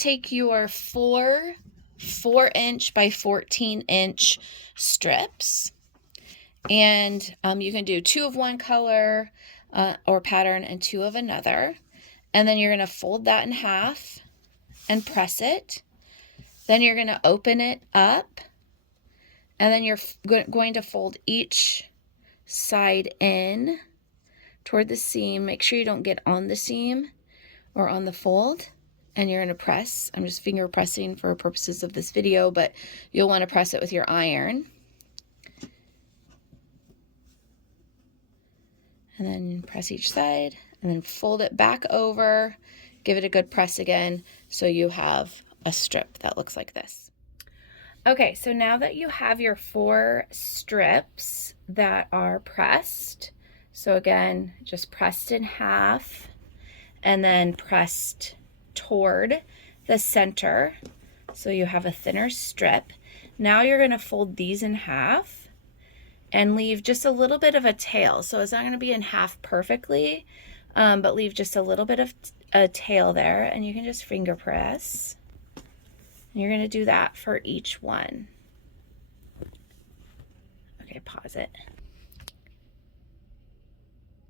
take your four 4-inch by 14-inch strips, and you can do 2 of one color or pattern and 2 of another, and then you're going to fold that in half and press it. Then you're going to open it up, and then you're going to fold each side in toward the seam. Make sure you don't get on the seam or on the fold, and you're going to press. I'm just finger pressing for purposes of this video, but you'll want to press it with your iron. And then press each side, and then fold it back over, give it a good press again, so you have a strip that looks like this. Okay, so now that you have your 4 strips that are pressed, so again, just pressed in half and then pressed toward the center, so you have a thinner strip. Now you're going to fold these in half and leave just a little bit of a tail. So it's not going to be in half perfectly, but leave just a little bit of a tail there, and you can just finger press. And you're going to do that for each one. Okay, pause it.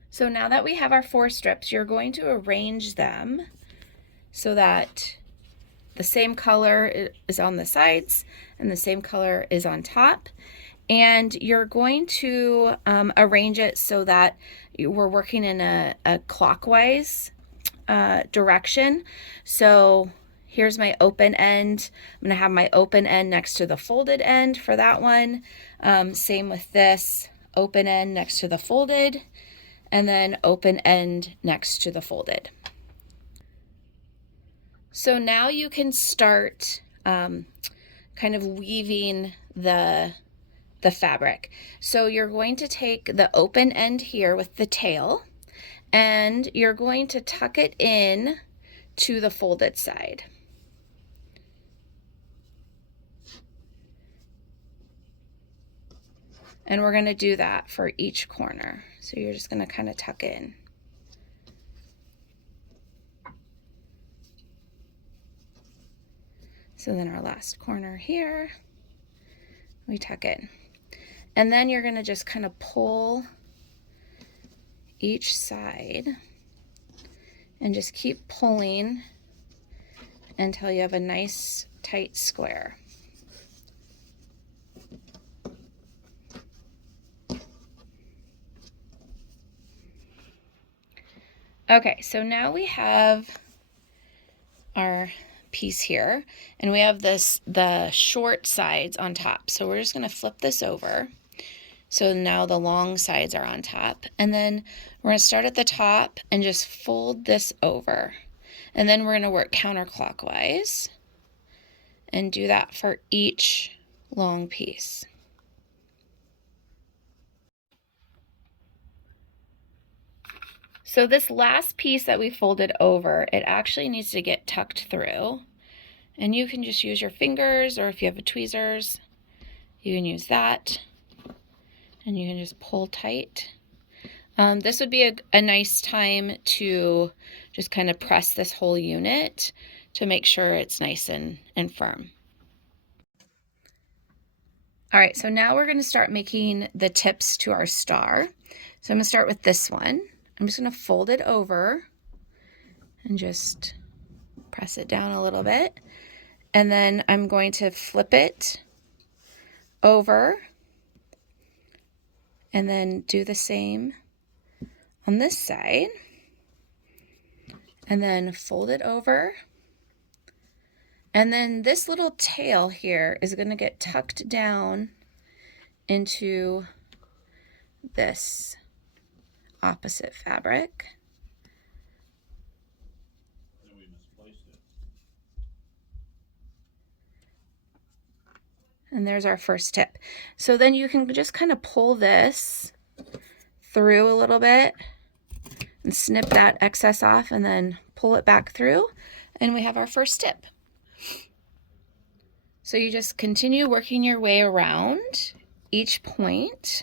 So now that we have our 4 strips, you're going to arrange them so that the same color is on the sides and the same color is on top. And you're going to arrange it so that we're working in a clockwise direction. So here's my open end. I'm going to have my open end next to the folded end for that one. Same with this, open end next to the folded, and then open end next to the folded. So now you can start kind of weaving the fabric. So you're going to take the open end here with the tail, and you're going to tuck it in to the folded side. And we're going to do that for each corner. So you're just going to kind of tuck in. So then our last corner here, we tuck in. And then you're going to just kind of pull each side and just keep pulling until you have a nice tight square. Okay, so now we have our piece here, and we have the short sides on top. So we're just going to flip this over. So now the long sides are on top, and then we're going to start at the top and just fold this over, and then we're going to work counterclockwise and do that for each long piece. So this last piece that we folded over, it actually needs to get tucked through, and you can just use your fingers, or if you have a tweezers, you can use that. And you can just pull tight. This would be a nice time to just kind of press this whole unit to make sure it's nice and firm. All right, so now we're going to start making the tips to our star. So I'm going to start with this one. I'm just going to fold it over and just press it down a little bit. And then I'm going to flip it over and then do the same on this side, and then fold it over, and then this little tail here is going to get tucked down into this opposite fabric. And there's our first tip. So then you can just kind of pull this through a little bit and snip that excess off, and then pull it back through, and we have our first tip. So you just continue working your way around each point,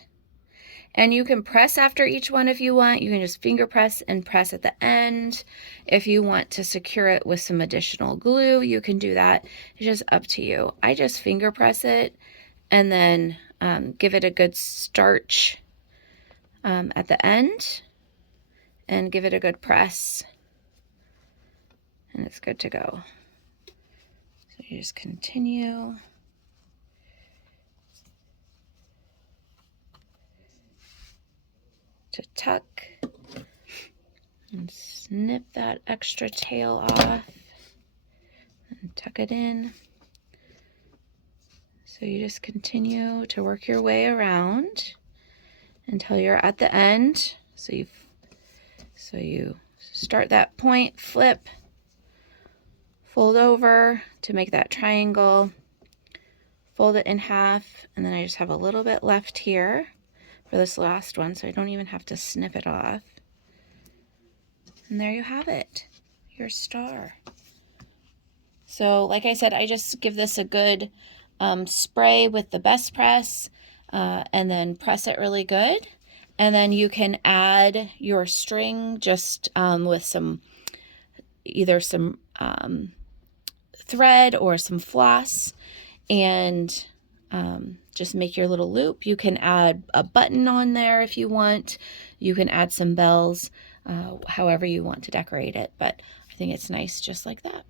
And you can press after each one if you want. You can just finger press and press at the end. If you want to secure it with some additional glue, you can do that. It's just up to you. I just finger press it and then give it a good starch at the end and give it a good press, and it's good to go. So you just continue. To tuck and snip that extra tail off and tuck it in. So you just continue to work your way around until you're at the end. So you start that point, flip, fold over to make that triangle, fold it in half, and then I just have a little bit left here for this last one, so I don't even have to snip it off. And there you have it, your star. So like I said, I just give this a good spray with the best press and then press it really good. And then you can add your string just with either some thread or some floss, and just make your little loop. You can add a button on there if you want. You can add some bells, however you want to decorate it, but I think it's nice just like that.